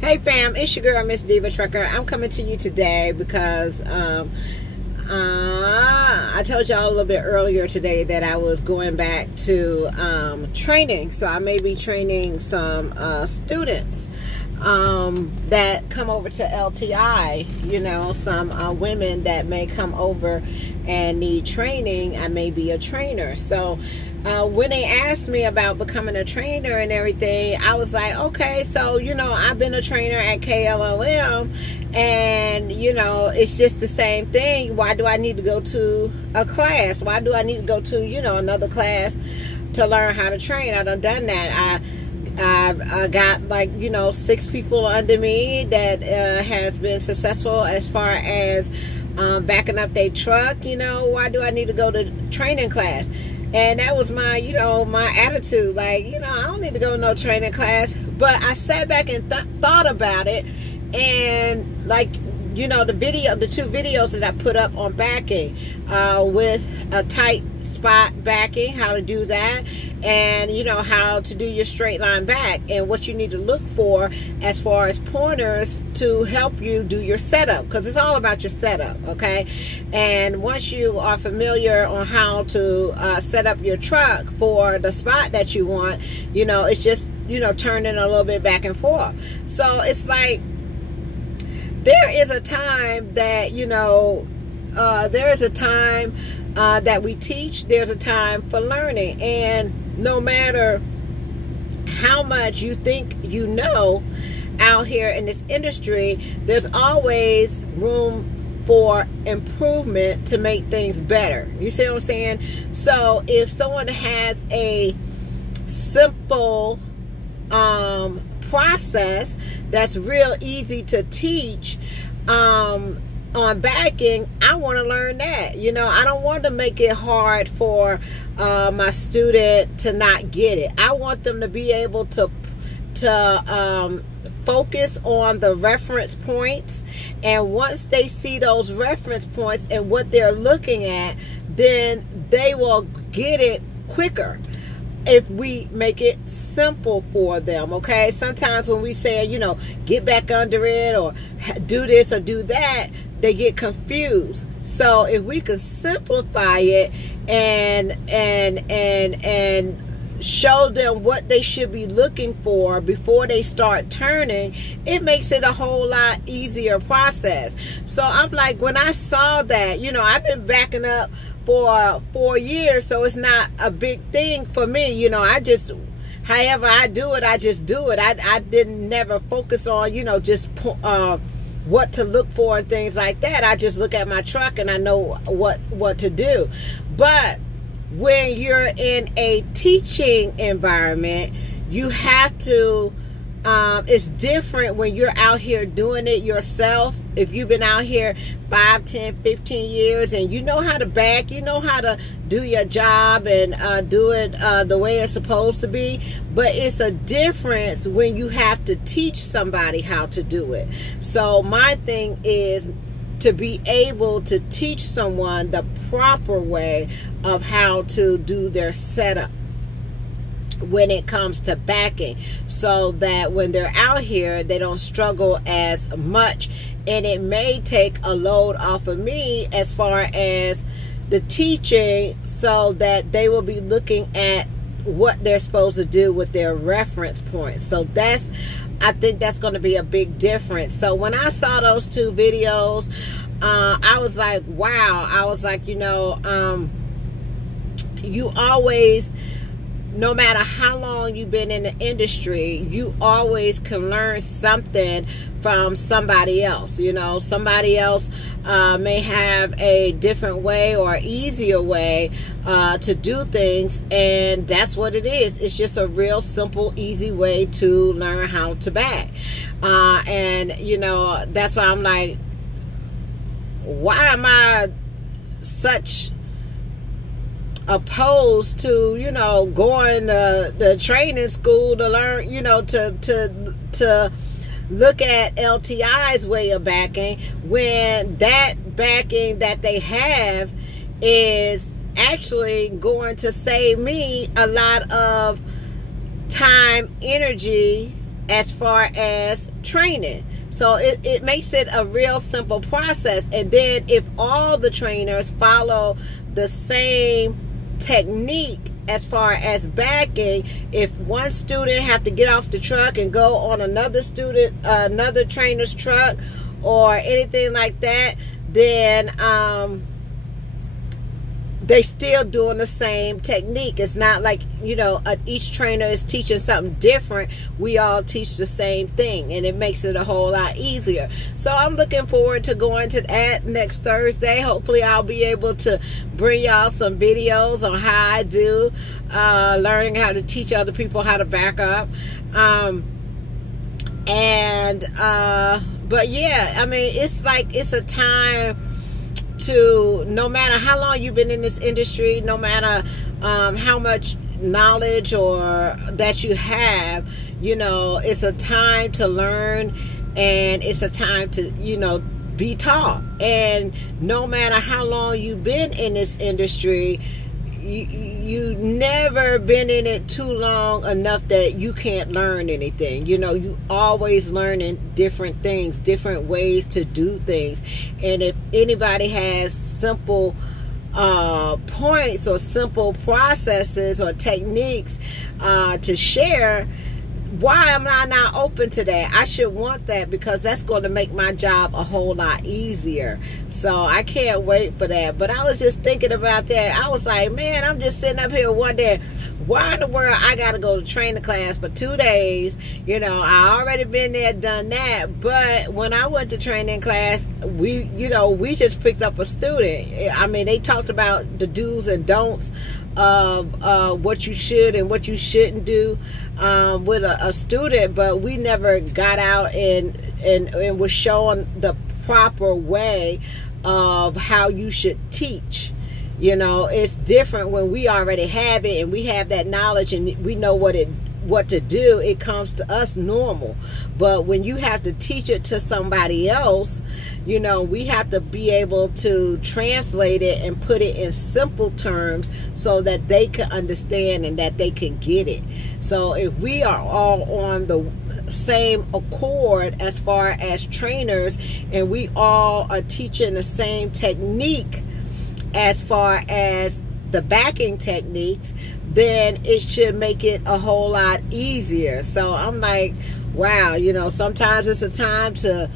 Hey fam, it's your girl Miss Diva Trucker. I'm coming to you today because I told y'all a little bit earlier today that I was going back to training. So I may be training some students that come over to LTI, you know, some women that may come over and need training. I may be a trainer. So when they asked me about becoming a trainer and everything, I was like, okay, so, you know, I've been a trainer at KLLM and, you know, it's just the same thing. Why do I need to go to a class? Why do I need to go to, you know, another class to learn how to train? I done that. I got, like, you know, 6 people under me that has been successful as far as backing up their truck. You know, why do I need to go to training class? And that was my, you know, my attitude. Like, you know, I don't need to go to no training class. But I sat back and thought about it. And, like, you know, the 2 videos that I put up on backing with a tight spot backing, how to do that, and, you know, how to do your straight line back and what you need to look for as far as pointers to help you do your setup, because it's all about your setup, okay? And once you are familiar on how to set up your truck for the spot that you want, you know, it's just, you know, turning a little bit back and forth. So it's like, there is a time that, you know, there is a time that we teach. There's a time for learning. And no matter how much you think you know out here in this industry, there's always room for improvement to make things better. You see what I'm saying? So if someone has a simple process that's real easy to teach on backing, I want to learn that. You know, I don't want to make it hard for my student to not get it. I want them to be able to focus on the reference points, and once they see those reference points and what they're looking at, then they will get it quicker if we make it simple for them, okay? Sometimes when we say, you know, get back under it or do this or do that, they get confused. So if we could simplify it and show them what they should be looking for before they start turning, it makes it a whole lot easier process. So I'm like, when I saw that, you know, I've been backing up for 4 years, so it's not a big thing for me. You know, I just, however I do it, I just do it. I didn't never focus on, you know, just what to look for and things like that. I just look at my truck and I know what to do. But when you're in a teaching environment, you have to, it's different when you're out here doing it yourself. If you've been out here 5, 10, 15 years and you know how to back, you know how to do your job and do it the way it's supposed to be. But it's a difference when you have to teach somebody how to do it. So my thing is to be able to teach someone the proper way of how to do their setup when it comes to backing, so that when they're out here, they don't struggle as much. And it may take a load off of me as far as the teaching, so that they will be looking at what they're supposed to do with their reference points. So that's, I think that's going to be a big difference. So when I saw those 2 videos, I was like, wow. I was like, you know, you always, no matter how long you've been in the industry, you always can learn something from somebody else. You know, somebody else may have a different way or easier way to do things, and that's what it is. It's just a real simple, easy way to learn how to back. And, you know, that's why I'm like, why am I such opposed to, you know, going to the training school to learn, you know, to look at LTI's way of backing, when that backing that they have is actually going to save me a lot of time, energy, as far as training. So it makes it a real simple process. And then if all the trainers follow the same technique as far as backing, if one student have to get off the truck and go on another trainer's truck or anything like that, then they still doing the same technique. It's not like, you know, each trainer is teaching something different. We all teach the same thing, and it makes it a whole lot easier. So I'm looking forward to going to that next Thursday. Hopefully I'll be able to bring y'all some videos on how I do learning how to teach other people how to back up. But yeah, I mean, it's like, it's a time to, no matter how long you've been in this industry, no matter how much knowledge or that you have, you know, it's a time to learn, and it's a time to, you know, be taught. And no matter how long you've been in this industry, you never been in it too long enough that you can't learn anything. You know, you always learning different things, different ways to do things. And if anybody has simple points or simple processes or techniques to share, why am I not open to that? I should want that, because that's going to make my job a whole lot easier. So I can't wait for that. But I was just thinking about that. I was like, man, I'm just sitting up here wondering, why in the world I got to go to training class for 2 days? You know, I already been there, done that. But when I went to training class, we just picked up a student. I mean, they talked about the do's and don'ts of what you should and what you shouldn't do with a student, but we never got out and was shown the proper way of how you should teach. You know, it's different when we already have it and we have that knowledge and we know what to do. It comes to us normal. But when you have to teach it to somebody else, you know, we have to be able to translate it and put it in simple terms so that they can understand and that they can get it. So if we are all on the same accord as far as trainers, and we all are teaching the same technique as far as the backing techniques, then it should make it a whole lot easier. So I'm like, wow, you know, sometimes it's a time to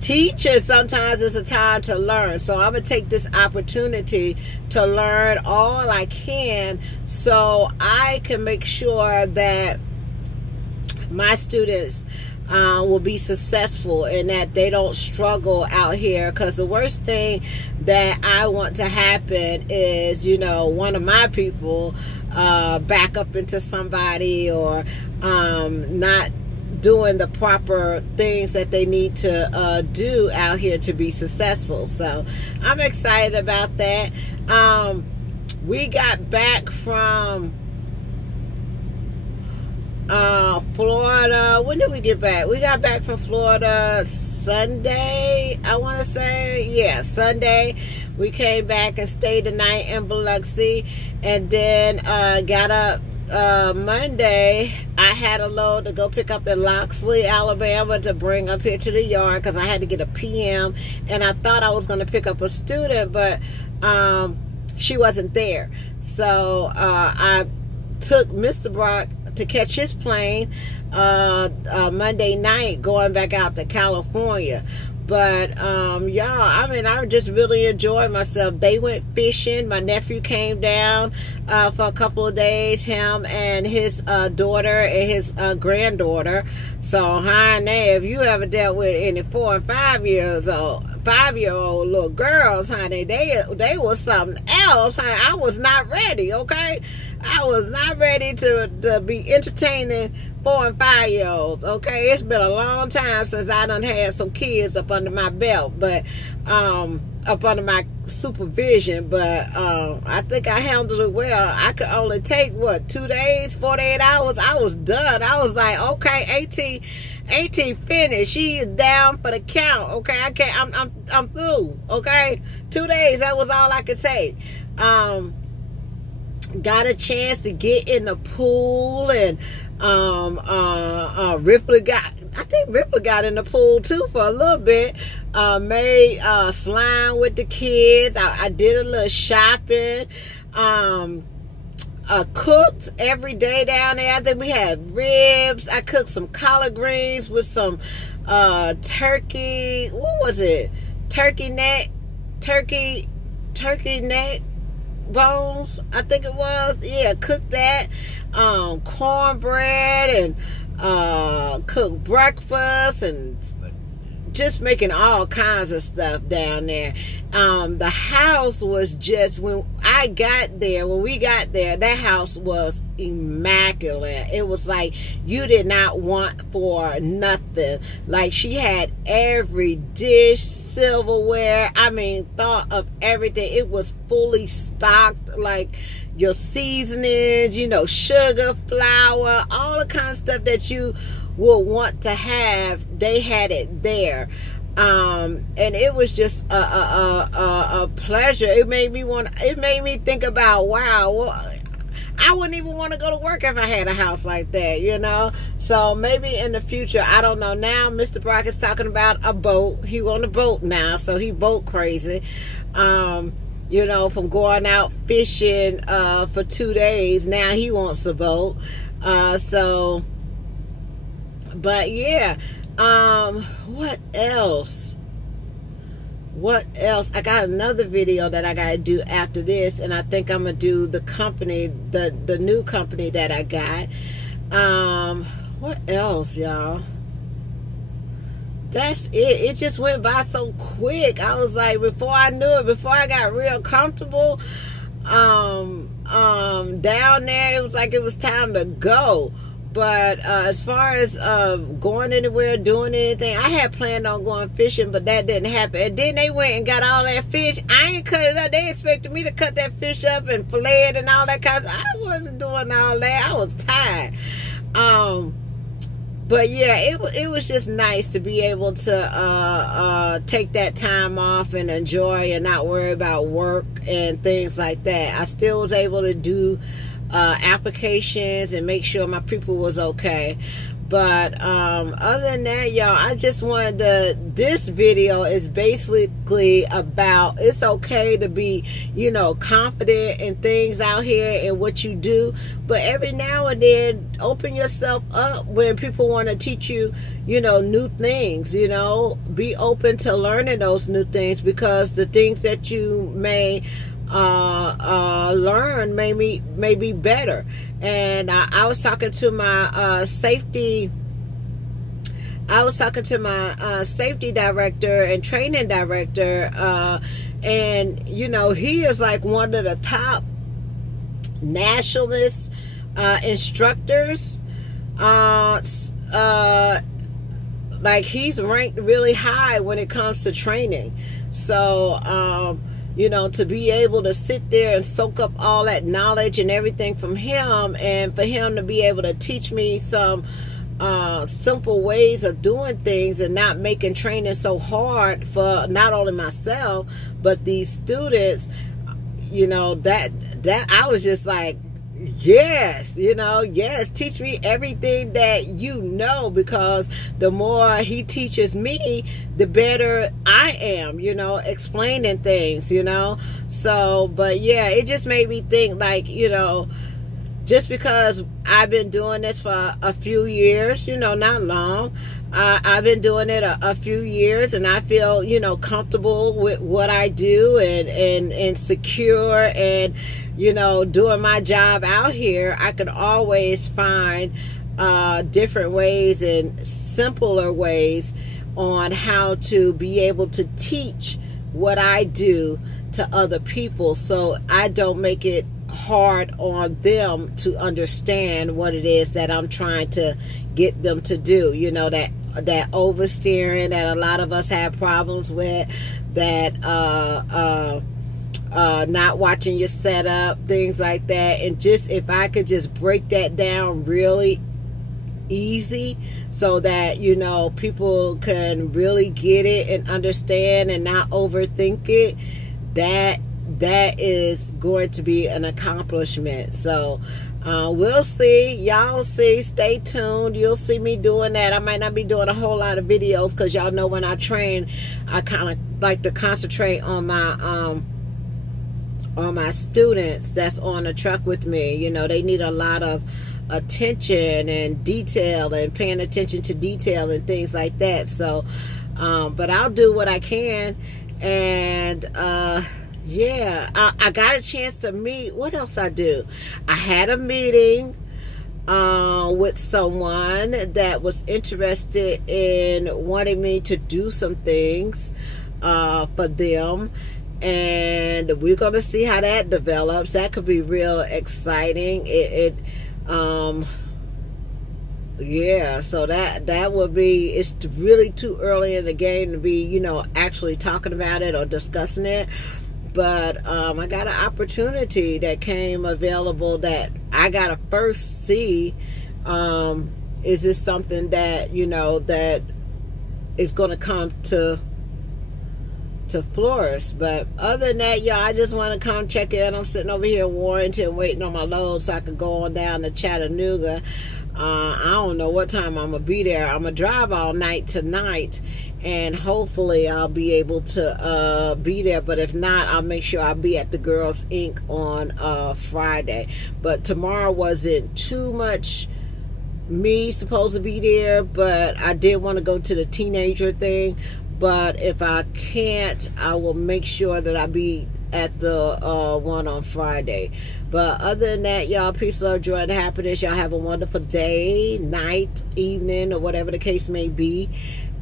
teach, and sometimes it's a time to learn. So I'm gonna take this opportunity to learn all I can so I can make sure that my students will be successful and that they don't struggle out here. Because the worst thing that I want to happen is, you know, one of my people back up into somebody, or not doing the proper things that they need to do out here to be successful. So I'm excited about that. We got back from Florida. When did we get back? We got back from Florida Sunday, I want to say. Yeah, Sunday. We came back and stayed the night in Biloxi, and then got up Monday. I had a load to go pick up in Loxley, Alabama, to bring up here to the yard because I had to get a PM, and I thought I was going to pick up a student, but she wasn't there. So I took Mr. Brock to catch his plane Monday night, going back out to California. But y'all, I mean, I just really enjoyed myself. They went fishing. My nephew came down for a couple of days, him and his daughter and his granddaughter. So honey, if you ever dealt with any 4 and 5 years old, 5-year-old little girls, honey, they was something else, honey. I was not ready, okay? I was not ready to be entertaining 4 and 5-year-olds, okay? It's been a long time since I done had some kids up under my belt, but up under my supervision, but I think I handled it well. I could only take, what, 2 days, 48 hours? I was done. I was like, okay, AT finished. She is down for the count, okay? I can't, I'm through, okay? 2 days, that was all I could take. Got a chance to get in the pool and Ripley I think Ripley got in the pool too for a little bit. Made slime with the kids. I did a little shopping. Cooked every day down there. I think we had ribs. I cooked some collard greens with some turkey. What was it? Turkey neck bones, I think it was. Yeah, cooked that. Cornbread and cooked breakfast and just making all kinds of stuff down there. The house was just, when we got there, that house was immaculate. It was like you did not want for nothing. Like, she had every dish, silverware, I mean, thought of everything. It was fully stocked, like your seasonings, you know, sugar, flour, all the kind of stuff that you will want to have. They had it there. And it was just a pleasure. It made me think about, wow, well, I wouldn't even want to go to work if I had a house like that, you know. So maybe in the future, I don't know. Now Mr. Brock is talking about a boat. He on a boat now, so he boat crazy. You know, from going out fishing for 2 days, now he wants a boat. But yeah, what else? I got another video that I gotta do after this, and I think I'm gonna do the company, the new company that I got. What else, y'all? That's it. It just went by so quick. I was like, before I knew it, before I got real comfortable down there, it was like it was time to go. But as far as going anywhere, doing anything, I had planned on going fishing, but that didn't happen. And then they went and got all that fish. I ain't cut it up. They expected me to cut that fish up and fillet it and all that kind of stuff. I wasn't doing all that. I was tired. But yeah, it was just nice to be able to take that time off and enjoy and not worry about work and things like that. I still was able to do applications and make sure my people was okay. But other than that, y'all, I just wanted this video is basically about, it's okay to be, you know, confident in things out here and what you do, but every now and then open yourself up when people want to teach you, you know, new things. You know, be open to learning those new things, because the things that you may learn may be better. And I was talking to my safety director and training director, and you know, he is like one of the top nationalist instructors. Like, he's ranked really high when it comes to training. So you know, to be able to sit there and soak up all that knowledge and everything from him, and for him to be able to teach me some simple ways of doing things and not making training so hard for not only myself but these students, you know, that I was just like, yes, you know, yes, teach me everything that you know, because the more he teaches me, the better I am, you know, explaining things, you know. So, but yeah, it just made me think, like, you know, just because I've been doing this for a few years, you know, not long, I've been doing it a few years, and I feel, you know, comfortable with what I do and secure, and, you know, doing my job out here. I could always find different ways and simpler ways on how to be able to teach what I do to other people, so I don't make it hard on them to understand what it is that I'm trying to get them to do. You know, that oversteering that a lot of us have problems with, that not watching your setup, things like that. And just, if I could just break that down really easy, so that, you know, people can really get it and understand and not overthink it, that is going to be an accomplishment. So We'll see. Y'all see. Stay tuned. You'll see me doing that. I might not be doing a whole lot of videos because y'all know when I train, I kind of like to concentrate on my students that's on the truck with me. You know, they need a lot of attention and detail and paying attention to detail and things like that. So, but I'll do what I can. And, yeah, I got a chance to meet. What else I do? I had a meeting with someone that was interested in wanting me to do some things for them, and we're gonna see how that develops. That could be real exciting. Yeah, so that would be, it's really too early in the game to be, you know, actually talking about it or discussing it. But I got an opportunity that came available that I gotta first see. Is this something that, you know, that is gonna come to flourish? But other than that, y'all, I just want to come check in. I'm sitting over here in Warrenton waiting on my load so I can go on down to Chattanooga. I don't know what time I'm gonna be there. I'm gonna drive all night tonight, and hopefully I'll be able to be there. But if not, I'll make sure I'll be at the Girls Inc. on Friday. But tomorrow wasn't too much me supposed to be there, but I did want to go to the teenager thing. But if I can't, I will make sure that I be at the one on Friday. But other than that, y'all, peace, love, joy, and happiness. Y'all have a wonderful day, night, evening, or whatever the case may be.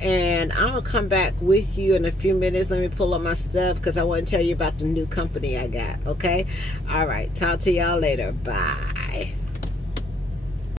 And I'll come back with you in a few minutes. Let me pull up my stuff because I want to tell you about the new company I got, okay? All right, talk to y'all later. Bye.